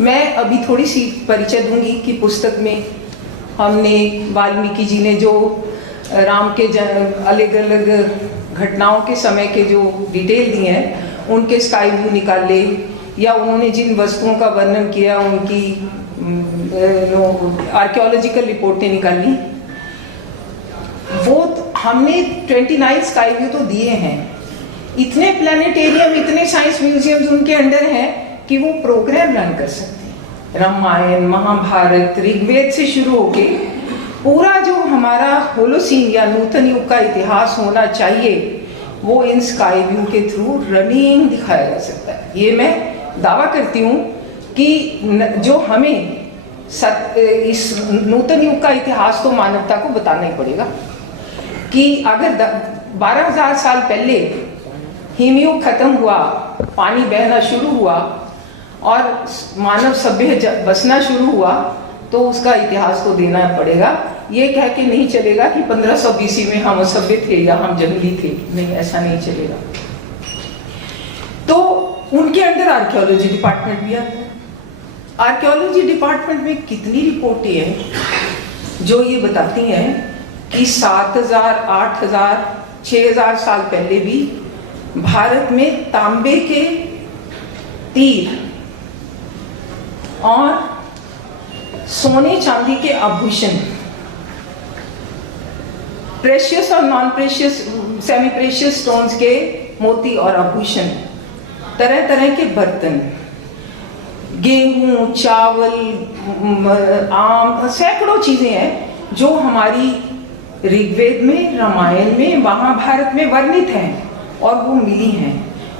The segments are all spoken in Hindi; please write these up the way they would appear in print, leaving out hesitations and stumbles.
मैं अभी थोड़ी सी परिचय दूंगी कि पुस्तक में हमने वाल्मीकि जी ने जो राम के अलग अलग घटनाओं के समय के जो डिटेल दिए हैं, उनके स्काई व्यू निकाले, या उन्होंने जिन वस्तुओं का वर्णन किया उनकी आर्कियोलॉजिकल रिपोर्टें निकाली, वो हमने 29 स्काई व्यू तो दिए हैं। इतने प्लानिटेरियम, इतने साइंस म्यूजियम्स उनके अंडर हैं कि वो प्रोग्राम रन कर सकते हैं। रामायण, महाभारत, ऋग्वेद से शुरू होके पूरा जो हमारा होलोसीन या नूतन युग का इतिहास होना चाहिए, वो इन स्काई व्यू के थ्रू रनिंग दिखाया जा सकता है। ये मैं दावा करती हूँ कि जो हमें इस नूतन युग का इतिहास तो मानवता को बताना ही पड़ेगा कि अगर 12,000 साल पहले हिमयुग खत्म हुआ, पानी बहना शुरू हुआ और मानव सभ्य बसना शुरू हुआ, तो उसका इतिहास तो देना पड़ेगा। ये कह के नहीं चलेगा कि 1500 BC में हम असभ्य थे या हम जंगली थे, नहीं, ऐसा नहीं चलेगा। तो उनके अंदर आर्कियोलॉजी डिपार्टमेंट भी आता है। आर्कियोलॉजी डिपार्टमेंट में कितनी रिपोर्टें हैं जो ये बताती हैं कि 7,000, 8,000, 6,000 साल पहले भी भारत में तांबे के तीर और सोने चांदी के आभूषण, प्रेशियस और non precious, semi precious stones के मोती और आभूषण, तरह तरह के बर्तन, गेहूं, चावल, आम, सैकड़ों चीजें हैं जो हमारी ऋग्वेद में, रामायण में, महाभारत में वर्णित हैं और वो मिली हैं।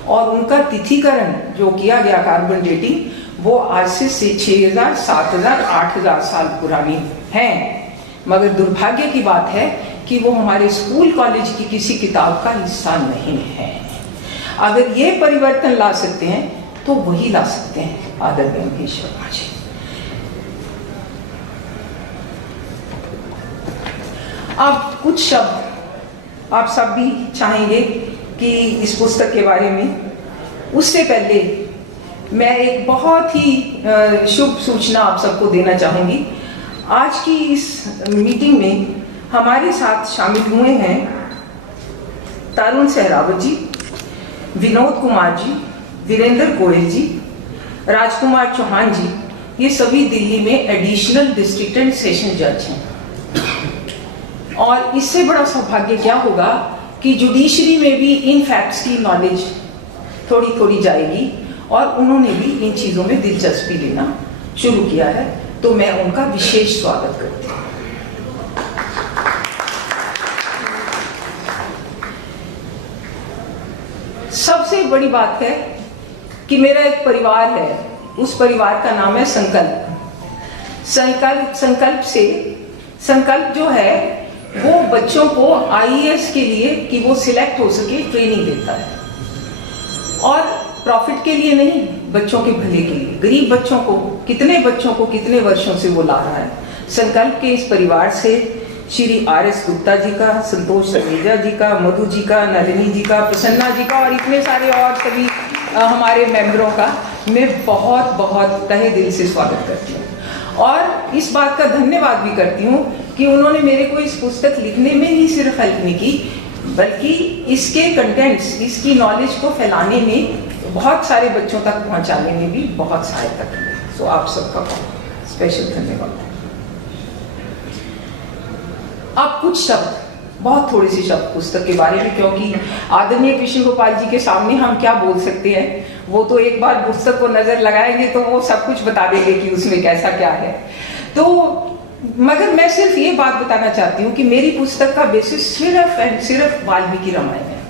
और उनका तिथिकरण जो किया गया, कार्बन डेटिंग, वो आज से 6,000, 7,000, 8,000 साल पुरानी हैं। मगर दुर्भाग्य की बात है कि वो हमारे स्कूल कॉलेज की किसी किताब का हिस्सा नहीं है। अगर ये परिवर्तन ला सकते हैं तो वही ला सकते हैं आदरणीय महेश शर्मा जी। अब कुछ शब्द आप सब भी चाहेंगे कि इस पुस्तक के बारे में, उससे पहले मैं एक बहुत ही शुभ सूचना आप सबको देना चाहूंगी। आज की इस मीटिंग में हमारे साथ शामिल हुए हैं तरुण सहरावत जी, विनोद कुमार जी, वीरेंद्र गोयल जी, राजकुमार चौहान जी। ये सभी दिल्ली में एडिशनल डिस्ट्रिक्ट एंड सेशन जज हैं। और इससे बड़ा सौभाग्य क्या होगा कि जुडिशरी में भी इन फैक्ट्स की नॉलेज थोड़ी थोड़ी जाएगी और उन्होंने भी इन चीज़ों में दिलचस्पी लेना शुरू किया है, तो मैं उनका विशेष स्वागत करती हूँ। सबसे बड़ी बात है कि मेरा एक परिवार है, उस परिवार का नाम है संकल्प। संकल्प जो है वो बच्चों को IAS के लिए कि वो सिलेक्ट हो सके ट्रेनिंग देता है, और प्रॉफिट के लिए नहीं, बच्चों के भले के लिए। गरीब बच्चों को, कितने बच्चों को कितने वर्षों से वो ला रहा है। संकल्प के इस परिवार से श्री RS गुप्ता जी का, संतोष सनेजा जी का, मधु जी का, नलिनी जी का, प्रसन्ना जी का और इतने सारे और सभी हमारे मेंबरों का मैं बहुत बहुत तहे दिल से स्वागत करती हूँ। और इस बात का धन्यवाद भी करती हूँ कि उन्होंने मेरे को इस पुस्तक लिखने में ही सिर्फ हेल्प नहीं की, बल्कि इसके कंटेंट्स, इसकी नॉलेज को फैलाने में, बहुत सारे बच्चों तक पहुँचाने में भी बहुत सहायता की। सो आप सबका स्पेशल धन्यवाद। अब कुछ शब्द, बहुत थोड़े से शब्द पुस्तक के बारे में, क्योंकि आदरणीय कृष्ण गोपाल जी के सामने हम क्या बोल सकते हैं। वो तो एक बार पुस्तक को नजर लगाएंगे तो वो सब कुछ बता देंगे कि उसमें कैसा क्या है। तो मगर मैं सिर्फ ये बात बताना चाहती हूँ कि मेरी पुस्तक का बेसिस सिर्फ एंड सिर्फ वाल्मीकि रामायण है।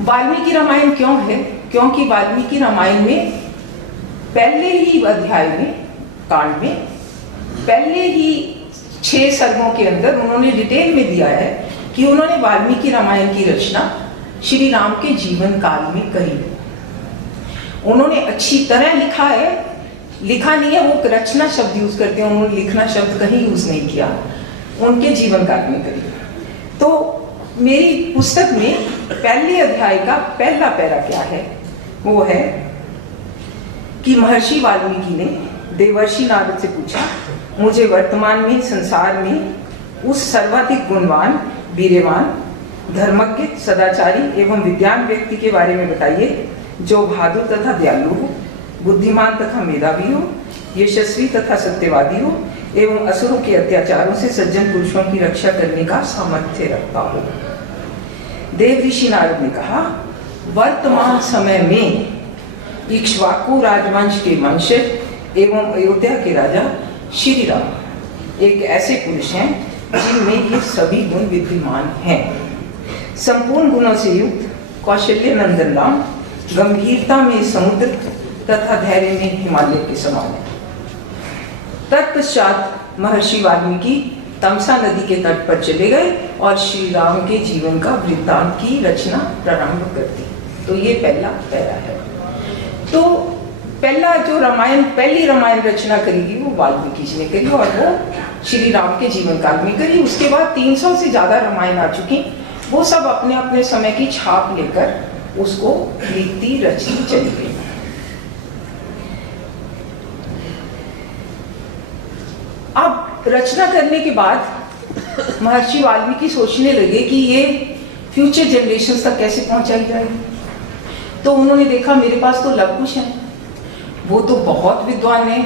वाल्मीकि रामायण क्यों है? क्योंकि वाल्मीकि रामायण में पहले ही अध्याय में, कांड में, पहले ही 6 सर्गों के अंदर उन्होंने डिटेल में दिया है कि उन्होंने वाल्मीकि रामायण की रचना श्री राम के जीवन काल में करी। उन्होंने अच्छी तरह लिखा है, लिखा नहीं है, वो रचना शब्द यूज करते हैं, उन्होंने लिखना शब्द कहीं यूज नहीं किया, उनके जीवन काल में करी। तो मेरी पुस्तक में पहले अध्याय का पहला पैरा क्या है? वो है, कि महर्षि वाल्मीकि ने देवर्षि नारद से पूछा, मुझे वर्तमान में संसार में उस सर्वाधिक गुणवान, वीर्यवान, धर्मज्ञ, सदाचारी एवं विद्वान व्यक्ति के बारे में बताइए जो बहादुर तथा दयालु हो, बुद्धिमान तथा मेधावी हो, यशस्वी तथा सत्यवादी हो एवं असुरों के अत्याचारों से सज्जन पुरुषों की रक्षा करने का सामर्थ्य रखता हो। देव ऋषि नारद ने कहा, वर्तमान समय में इक्ष्वाकु राजवंश के वंशज एवं अयोध्या के राजा श्री राम एक ऐसे पुरुष हैं जिनमें ये सभी गुण विद्यमान हैं। संपूर्ण गुणों से युक्त, कौशल्य नंदन राम, गंभीरता में समुद्र तथा धैर्य में हिमालय के समान है। तत्पश्चात महर्षि वाल्मीकि तमसा नदी के तट पर चले गए और श्री राम के जीवन का वृत्तांत की रचना प्रारंभ कर दी। तो ये पहला पैरा है। तो पहला जो रामायण, पहली रामायण रचना करी थी वो वाल्मीकि जी ने करी और वो श्री राम के जीवन काल में करी। उसके बाद 300 से ज्यादा रामायण आ चुकी, वो सब अपने अपने समय की छाप लेकर उसको लिखती रचती चली गई। अब रचना करने के बाद महर्षि वाल्मीकि सोचने लगे कि ये फ्यूचर जनरेशन तक कैसे पहुंचाई जाएगी। तो उन्होंने देखा मेरे पास तो लव कुश है, वो तो बहुत विद्वान है,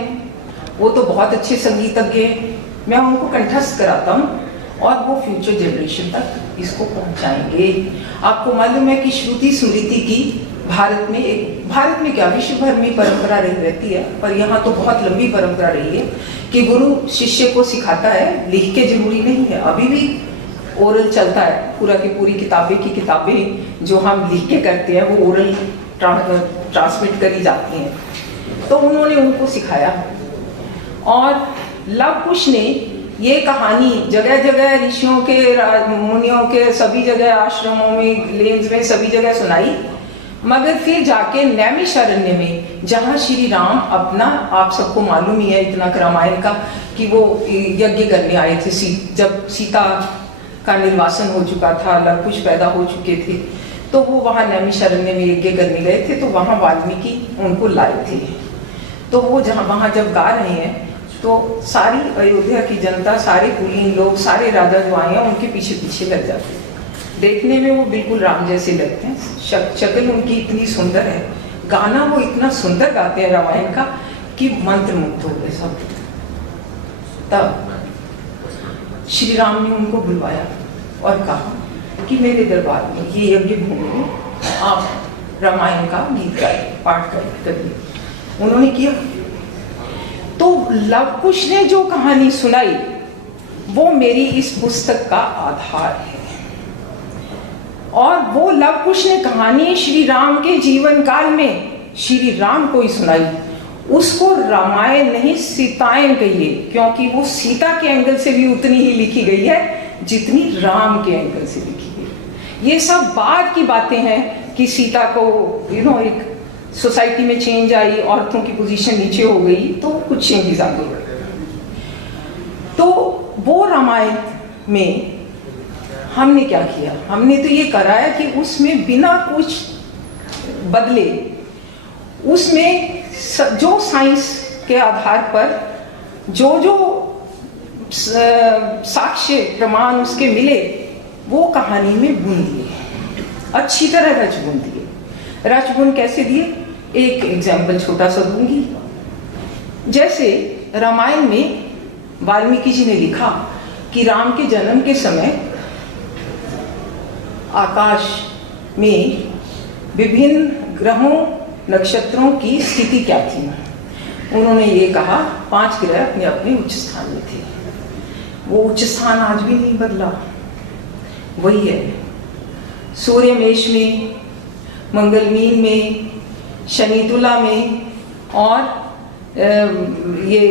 वो तो बहुत अच्छे संगीतज्ञ हैं, मैं उनको कंठस्थ कराता हूँ और वो फ्यूचर जनरेशन तक इसको पहुंचाएंगे। आपको मालूम है कि श्रुति स्मृति की भारत में क्या विश्व भर में परंपरा रही रहती है, पर यहाँ तो बहुत लंबी परंपरा रही है कि गुरु शिष्य को सिखाता है, लिख के जरूरी नहीं है, अभी भी ओरल चलता है। पूरा की पूरी किताबें जो हम लिख के करते हैं वो ओरल ट्रांसमिट करी जाती हैं। तो उन्होंने उनको सिखाया और लव कुश ने ये कहानी जगह जगह ऋषियों के, मुनियों के, सभी जगह आश्रमों में, लेन्स में, सभी जगह सुनाई। मगर फिर जाके नैमिषारण्य में, जहाँ श्री राम अपना, आप सबको मालूम ही है इतना रामायण का कि वो यज्ञ करने आए थे, जब सीता का निर्वासन हो चुका था, लव कुश पैदा हो चुके थे, तो वो वहाँ नैमिषारण्य में यज्ञ करने गए थे। तो वहाँ वाल्मीकि उनको लाए थे। तो वो वहाँ जब गा रहे हैं तो सारी अयोध्या की जनता, सारे कुलीन लोग, सारे राजा जो आए हैं उनके पीछे पीछे लग जाते हैं। देखने में वो बिल्कुल राम जैसे लगते हैं, शक्ल उनकी इतनी सुंदर है, गाना वो इतना सुंदर गाते हैं रामायण का कि मंत्रमुग्ध हो गए सब। तब श्री राम ने उनको बुलवाया और कहा कि मेरे दरबार में ये यज्ञ भूमि में आप रामायण का गीत गाइए, पाठ करिए। उन्होंने किया। तो लव कुश ने जो कहानी सुनाई वो मेरी इस पुस्तक का आधार है। और वो लव कुश ने कहानी श्री राम के जीवन काल में श्री राम को ही सुनाई। उसको रामायण नहीं सीतायन कहिए, क्योंकि वो सीता के एंगल से भी उतनी ही लिखी गई है जितनी राम के एंगल से लिखी गई। ये सब बाद की बातें हैं कि सीता को एक सोसाइटी में चेंज आई, औरतों की पोजीशन नीचे हो गई, तो कुछ चेंजेस आ गए। तो वो रामायण में हमने क्या किया, हमने तो ये कराया कि उसमें बिना कुछ बदले, उसमें जो साइंस के आधार पर जो साक्ष्य प्रमाण उसके मिले वो कहानी में बुन दिए, अच्छी तरह रच बुन दिए। रच बुन कैसे दिए, एक एग्जाम्पल छोटा सा दूंगी। जैसे रामायण में वाल्मीकि जी ने लिखा कि राम के जन्म के समय आकाश में विभिन्न ग्रहों, नक्षत्रों की स्थिति क्या थी। उन्होंने ये कहा 5 ग्रह अपने अपने उच्च स्थान में थे। वो उच्च स्थान आज भी नहीं बदला, वही है। सूर्य मेष में, मंगल मीन में, शनि तुला में, और ये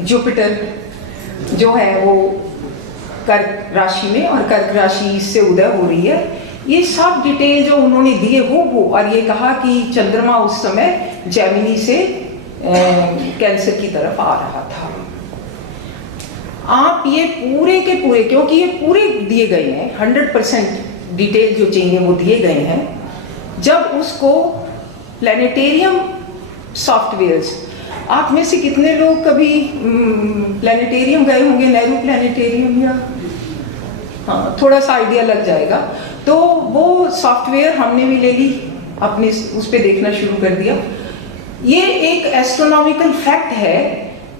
जुपिटर जो है वो कर्क राशि में, और कर्क राशि इससे उदय हो रही है। ये सब डिटेल जो उन्होंने दिए वो और ये कहा कि चंद्रमा उस समय जेमिनी से कैंसर की तरफ आ रहा था। आप ये पूरे के पूरे, क्योंकि ये पूरे दिए गए हैं, 100% डिटेल जो चाहिए वो दिए गए हैं। जब उसको प्लानिटेरियम सॉफ्टवेयर्स, आप में से कितने लोग कभी प्लानिटेरियम गए होंगे, नेहरू प्लानिटेरियम, या हाँ थोड़ा सा आइडिया लग जाएगा। तो वो सॉफ्टवेयर हमने भी ले ली, अपने उस पर देखना शुरू कर दिया। ये एक एस्ट्रोनॉमिकल फैक्ट है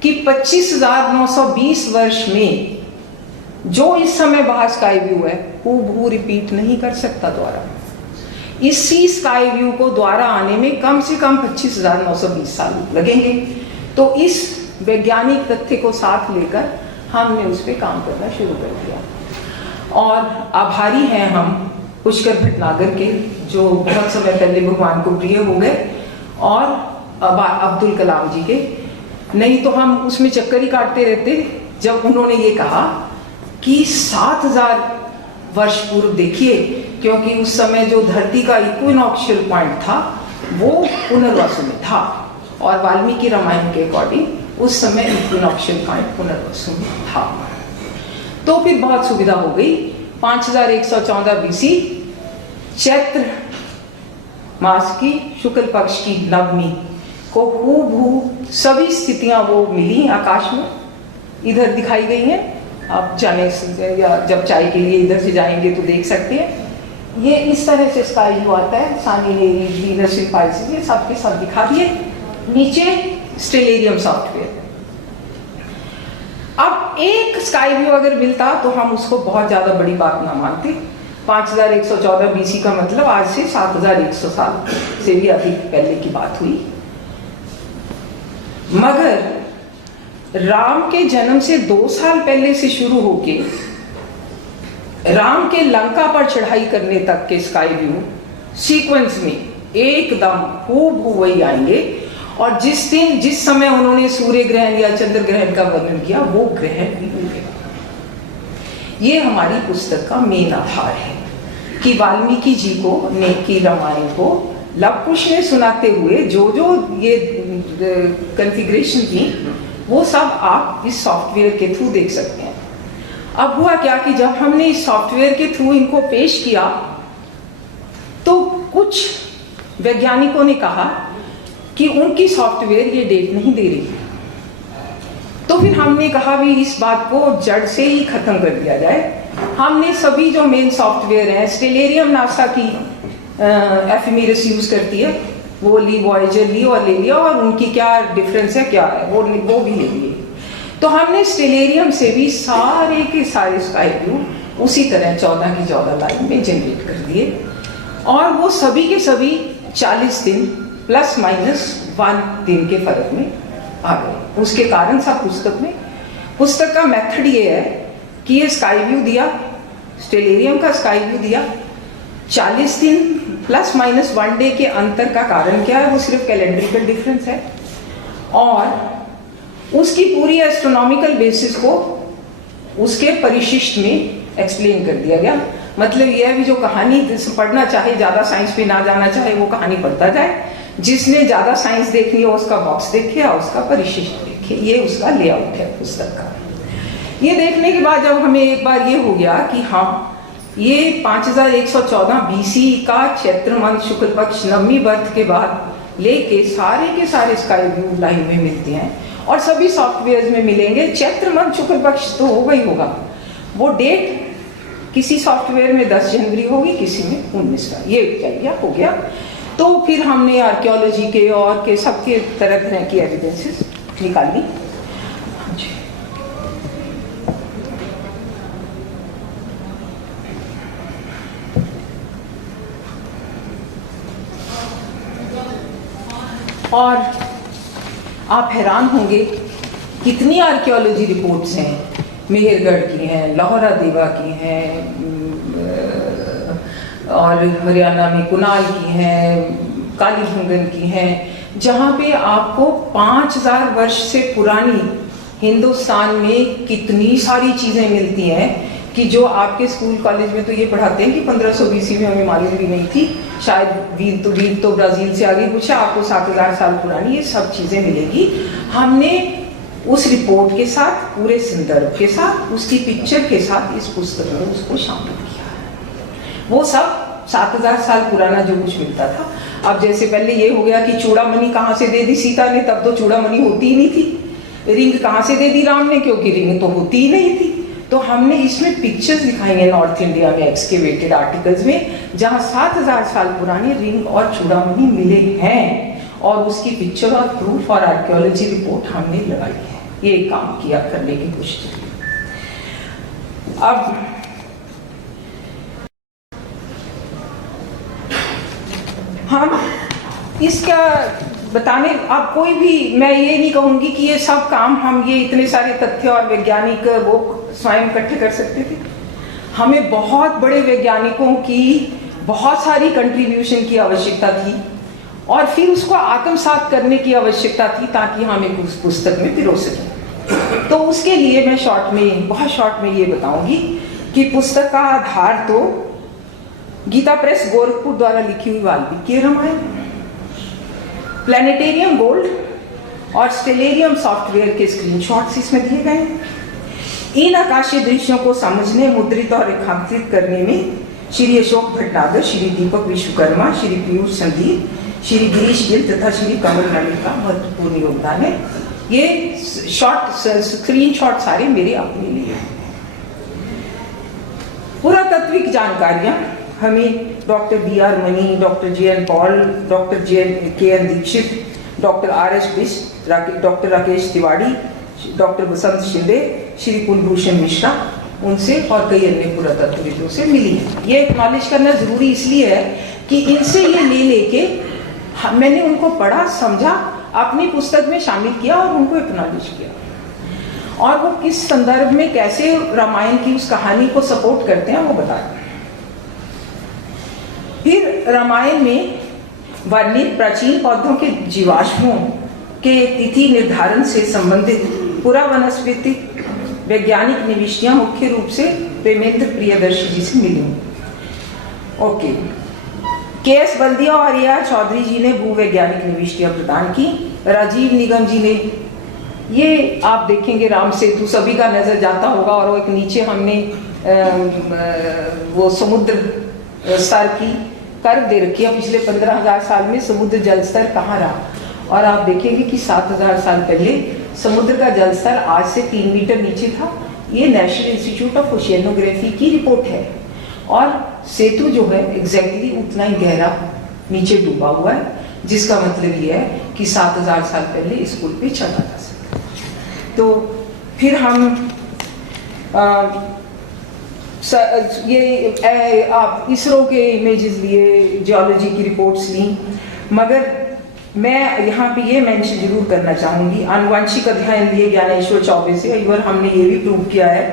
कि 25,920 वर्ष में जो इस समय बाहर स्काई व्यू है हूबहू रिपीट नहीं कर सकता दोबारा। इसी स्काई व्यू को दोबारा आने में कम से कम 25,920 साल लगेंगे। तो इस वैज्ञानिक तथ्य को साथ लेकर हमने उस पर काम करना शुरू कर दिया। और आभारी हैं हम पुष्कर भटनागर के, जो बहुत समय पहले भगवान को प्रिय हो गए, और अब्दुल कलाम जी के। नहीं तो हम उसमें चक्कर ही काटते रहते जब उन्होंने ये कहा कि 7,000 वर्ष पूर्व देखिए, क्योंकि उस समय जो धरती का इक्विनॉक्शियल पॉइंट था वो पुनर्वसु में था, और वाल्मीकि रामायण के अकॉर्डिंग उस समय इक्विनॉक्शियल पॉइंट पुनर्वसु में था। तो फिर बहुत सुविधा हो गई। 5114 बीसी चैत्र मास की शुक्ल पक्ष की नवमी को हूबहू सभी स्थितियां वो मिली आकाश में, इधर दिखाई गई हैं। आप जाने या जब चाय के लिए इधर से जाएंगे तो देख सकते हैं। ये इस तरह से स्काई व्यू आता है, सानी एरीज, वीनस, पाइसेस, ये सब के सब दिखा दिए। नीचे स्टेलेरियम सॉफ्टवेयर। अब एक स्काई व्यू अगर मिलता तो हम उसको बहुत ज्यादा बड़ी बात ना मानते। 5114 बीसी का मतलब आज से 7100 साल से भी अधिक पहले की बात हुई। मगर राम के जन्म से 2 साल पहले से शुरू होके राम के लंका पर चढ़ाई करने तक के स्काई व्यू सीक्वेंस में एकदम हूबहू वही आएंगे। और जिस समय उन्होंने सूर्य ग्रहण या चंद्र ग्रहण का वर्णन किया वो ग्रहण भी मिलेगा। ये हमारी पुस्तक का मेन आधार है कि वाल्मीकि जी को ने की रामायण को लव कुश ने सुनाते हुए जो जो ये कॉन्फ़िगरेशन थी वो सब आप इस सॉफ्टवेयर के थ्रू देख सकते हैं। अब हुआ क्या कि जब हमने इस सॉफ्टवेयर के थ्रू इनको पेश किया तो कुछ वैज्ञानिकों ने कहा कि उनकी सॉफ्टवेयर ये डेट नहीं दे रही। तो फिर हमने कहा भी इस बात को जड़ से ही खत्म कर दिया जाए। हमने सभी जो मेन सॉफ्टवेयर हैं, स्टेलेरियम नासा की एफिमेरस यूज करती है, वो ली, वॉयेजर ली और ले लिया, और उनकी क्या डिफरेंस है क्या है वो भी ले लिए। तो हमने स्टेलेरियम से भी सारे के सारे स्काई व्यू उसी तरह 14 की 14 लाइन में जनरेट कर दिए, और वो सभी के सभी 40 दिन प्लस माइनस 1 दिन के फर्क में आ गए। उसके कारण सब पुस्तक का मेथड ये है कि ये स्काई व्यू दिया, स्टेलेरियम का स्काई व्यू दिया, 40 दिन प्लस माइनस 1 डे के अंतर का कारण क्या है, वो सिर्फ कैलेंड्रिकल डिफरेंस है, और उसकी पूरी एस्ट्रोनॉमिकल बेसिस को उसके परिशिष्ट में एक्सप्लेन कर दिया गया। मतलब यह भी जो कहानी पढ़ना चाहे, ज्यादा साइंस पे ना जाना चाहे, वो कहानी पढ़ता जाए। जिसने ज्यादा साइंस देखनी हो उसका बॉक्स देखे और उसका परिशिष्ट देखे। ये उसका लेआउट है पुस्तक का। ये देखने के बाद जब हमें एक बार ये हो गया कि हाँ ये 5114 बीसी का चैत्र मास शुक्ल पक्ष नवमी बर्थ के बाद लेके सारे के सारे स्काई व्यू लाइन में मिलते हैं, और सभी सॉफ्टवेयर में मिलेंगे। चैत्र मास शुक्ल पक्ष तो होगा ही होगा। वो डेट किसी सॉफ्टवेयर में 10 जनवरी होगी, किसी में 19 का। ये क्या हो गया। तो फिर हमने आर्कियोलॉजी के और के सबके तरह तरह की एविडेंसेस निकाली। और आप हैरान होंगे कितनी आर्कियोलॉजी रिपोर्ट्स हैं। मेहरगढ़ की हैं, लाहौरा देवा की हैं, और हरियाणा में कुनाल की हैं, कालीभंगन की हैं, जहाँ पे आपको 5000 वर्ष से पुरानी हिंदुस्तान में कितनी सारी चीज़ें मिलती हैं कि जो आपके स्कूल कॉलेज में तो ये पढ़ाते हैं कि 1500 बीसी में हमें मालूम भी नहीं थी। शायद वीर तो ब्राज़ील से आगे कुछ है, आपको 7000 साल पुरानी ये सब चीज़ें मिलेगी। हमने उस रिपोर्ट के साथ, पूरे संदर्भ के साथ, उसकी पिक्चर के साथ इस पुस्तक में उसको शामिल किया। वो सब 7000 साल पुराना जो कुछ मिलता था। अब जैसे पहले ये हो गया कि चूड़ामणि कहाँ से दे दी सीता ने, तब तो चूड़ामणि होती ही नहीं थी। रिंग कहाँ से दे दी राम ने, क्योंकि रिंग तो होती ही नहीं थी। तो हमने इसमें पिक्चर्स दिखाई है नॉर्थ इंडिया में एक्सकेवेटेड आर्टिकल्स में, जहाँ 7000 साल पुराने रिंग और चूड़ामणि मिले हैं, और उसकी पिक्चर और प्रूफ और आर्कियोलॉजी रिपोर्ट हमने लगाई है। ये काम किया करने की कोशिश की। अब हम इसका बताने, अब कोई भी, मैं ये नहीं कहूंगी कि ये सब काम हम ये इतने सारे तथ्य और वैज्ञानिक वो स्वयं इकट्ठे कर सकते थे। हमें बहुत बड़े वैज्ञानिकों की बहुत सारी कंट्रीब्यूशन की आवश्यकता थी, और फिर उसको आत्मसात करने की आवश्यकता थी, ताकि हम एक उस पुस्तक में पिरो सकें। तो उसके लिए मैं शॉर्ट में, बहुत शॉर्ट में ये बताऊंगी कि पुस्तक का आधार तो गीता प्रेस गोरखपुर द्वारा लिखी हुई वाल्मीकि रामायण, प्लैनेटेरियम गोल्ड और स्टेलेरियम सॉफ्टवेयर के स्क्रीनशॉट्स इसमें दिए गए हैं। इन आकाशीय दृश्यों को समझने, मुद्रित और रेखांकित करने में श्री अशोक भटनागर, श्री दीपक विश्वकर्मा, श्री पीयूष संदीप, श्री गिरीश गिल तथा श्री कमल रानी का महत्वपूर्ण योगदान है। ये स्क्रीनशॉट सारे मेरे अपने लिए हैं। पुरातात्विक जानकारियां हमें doctor B R. Mani, doctor J N. Pal, doctor K N. Dikshit, doctor R S. Bisht, doctor Rakesh Tiwari, doctor Basant Shinde, Shri Kulbhushan Mishra, उनसे और कई अन्य पुरातत्वविदों से मिली है। ये एक्नॉलेज करना जरूरी इसलिए है कि इनसे ये ले लेके मैंने उनको पढ़ा, समझा, अपनी पुस्तक में शामिल किया और उनको एक्नॉलेज किया, और वो किस संदर्भ में कैसे रामायण की उस कहानी को सपोर्ट करते हैं वो बताया। फिर रामायण में वर्णित प्राचीन पौधों के जीवाश्मों के तिथि निर्धारण से संबंधित पुरावनस्पति वैज्ञानिक निविष्टियां मुख्य रूप से प्रेमेंद्र प्रियदर्शी जी से मिली। Okay, KS. बल्दिया और ए.आर. चौधरी जी ने भूवैज्ञानिक निविष्टियां प्रदान की। राजीव निगम जी ने, ये आप देखेंगे राम सेतु सभी का नजर जाता होगा, और वो एक नीचे हमने वो समुद्र स्तर की कर्व दे रखी है, पिछले 15,000 साल में समुद्र जल स्तर कहाँ रहा, और आप देखेंगे कि 7,000 साल पहले समुद्र का जल स्तर आज से 3 मीटर नीचे था। ये नेशनल इंस्टीट्यूट ऑफ ओशियनोग्राफी की रिपोर्ट है, और सेतु जो है एग्जैक्टली उतना ही गहरा नीचे डूबा हुआ है, जिसका मतलब ये है कि 7,000 साल पहले इस पुल पे चढ़ा जा सकता। तो फिर हम आप इसरो के इमेजेस लिए, जियोलॉजी की रिपोर्ट्स ली, मगर मैं यहाँ पे ये मेंशन जरूर करना चाहूँगी, आनुवंशिक अध्ययन लिए ज्ञानेश्वर चौबे से, और हमने ये भी प्रूव किया है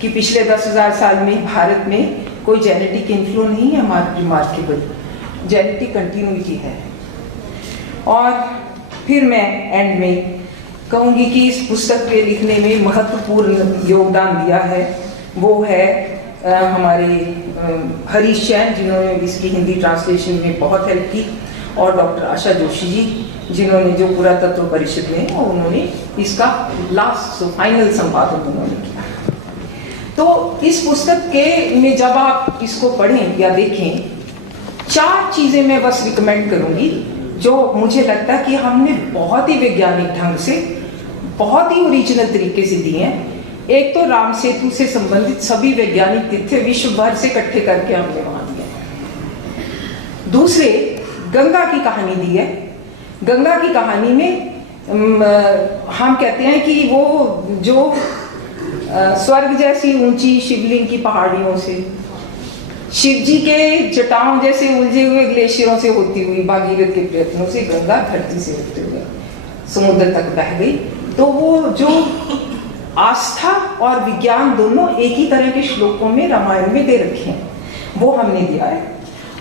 कि पिछले 10,000 साल में भारत में कोई जेनेटिक इन्फ्लो नहीं है, रिमार्केबल जेनेटिक कंटिन्यूटी है। और फिर मैं एंड में कहूँगी कि इस पुस्तक के लिखने में महत्वपूर्ण योगदान दिया है वो है हमारे हरीश जैन, जिन्होंने इसकी हिंदी ट्रांसलेशन में बहुत हेल्प की, और डॉक्टर आशा जोशी जी, जिन्होंने जो पुरातत्व परिषद में उन्होंने इसका लास्ट फाइनल संपादन उन्होंने किया। तो इस पुस्तक के में जब आप इसको पढ़ें या देखें, 4 चीजें मैं बस रिकमेंड करूंगी जो मुझे लगता है कि हमने बहुत ही वैज्ञानिक ढंग से, बहुत ही ओरिजिनल तरीके से दी हैं। एक तो राम सेतु से संबंधित सभी वैज्ञानिक तथ्य विश्व भर से इकट्ठे करके हमने वहां दिए। दूसरे, गंगा की कहानी दी है। गंगा की कहानी में हम कहते हैं कि वो जो स्वर्ग जैसी ऊंची शिवलिंग की पहाड़ियों से, शिवजी के जटाओं जैसे उलझे हुए ग्लेशियरों से होती हुई, भागीरथ के प्रयत्नों से गंगा धरती से होते हुए समुद्र तक बह गई। तो वो जो आस्था और विज्ञान दोनों एक ही तरह के श्लोकों में रामायण में दे रखे हैं, वो हमने दिया है।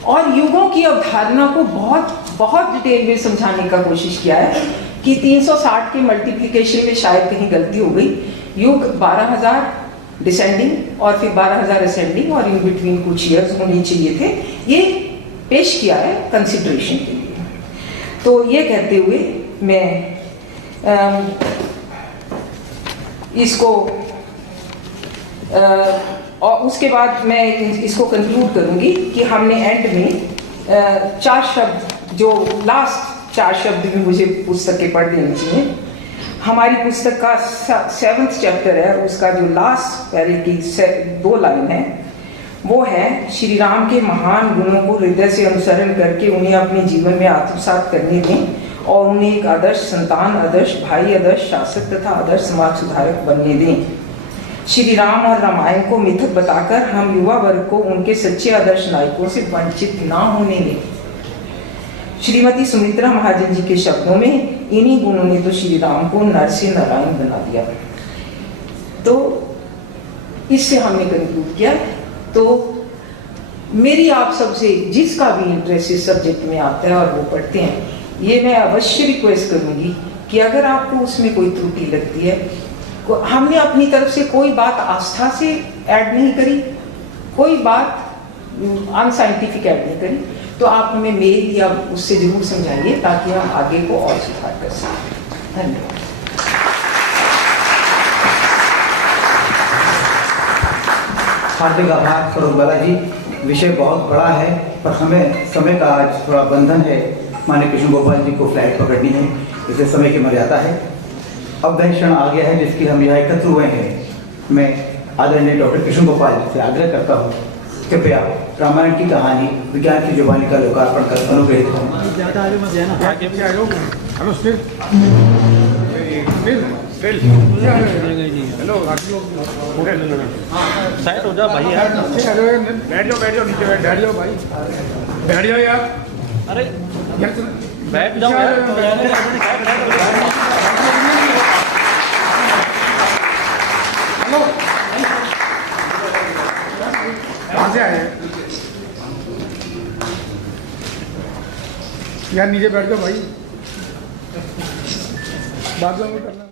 और युगों की अवधारणा को बहुत बहुत डिटेल में समझाने का कोशिश किया है कि 360 के मल्टीप्लिकेशन में शायद कहीं गलती हो गई। युग 12,000 डिसेंडिंग और फिर 12,000 असेंडिंग, और इन बिटवीन कुछ ईयर्स होने चाहिए थे। ये पेश किया है कंसिडरेशन के लिए। तो ये कहते हुए मैं इसको और उसके बाद मैं इसको कंक्लूड करूंगी कि हमने एंड में 4 शब्द, जो लास्ट 4 शब्द भी मुझे पुस्तक के पढ़ देने चाहिए। हमारी पुस्तक का 7th चैप्टर है, उसका जो लास्ट पैरे की 2 लाइन है वो है, श्री राम के महान गुणों को हृदय से अनुसरण करके उन्हें अपने जीवन में आत्मसात करने दें और उन्हें एक आदर्श संतान, आदर्श भाई, आदर्श शासक तथा आदर्श समाज सुधारक बनने दें। श्री राम और रामायण को मिथक बताकर हम युवा वर्ग को उनके सच्चे आदर्श नायकों से वंचित ना होने दें। श्रीमती सुमित्रा महाजन जी के शब्दों में, इन्हीं गुणों ने तो श्री राम को नर से नारायण बना दिया। तो इससे हमने कंक्लूड किया। तो मेरी आप सबसे, जिसका भी इंटरेस्ट इस सब्जेक्ट में आता है और वो पढ़ते हैं, ये मैं अवश्य रिक्वेस्ट करूंगी कि अगर आपको उसमें कोई त्रुटि लगती है, हमने अपनी तरफ से कोई बात आस्था से ऐड नहीं करी, कोई बात अनसाइंटिफिक ऐड नहीं करी, तो आप हमें मेल या उससे जरूर समझाइए ताकि हम आगे को और सुधार कर सकें। धन्यवाद। हार्दिक आभार स्वरूप बालाजी। विषय बहुत बड़ा है पर हमें समय का आज थोड़ा बंधन है, माननीय कृष्ण गोपाल जी को फ्लाइट पकड़नी है, इसलिए समय की मर्यादा है। अब वह क्षण आ गया है जिसकी हम यहाँ एकत्र हुए हैं। मैं आदरणीय डॉक्टर कृष्ण गोपाल जी से आग्रह करता हूँ, कृपया रामायण की कहानी विज्ञान की जुबानी का लोकार्पण कर अनुग्रहित हूँ। साइड हो जा भाई यार, बैठ जाओ नीचे बैठ जाओ भाई, बैठ जाओ यार। अरे बैठ जाओ यार। हेलो, कहाँ से आए यार? नीचे बैठ जाओ भाई, बाद में करना।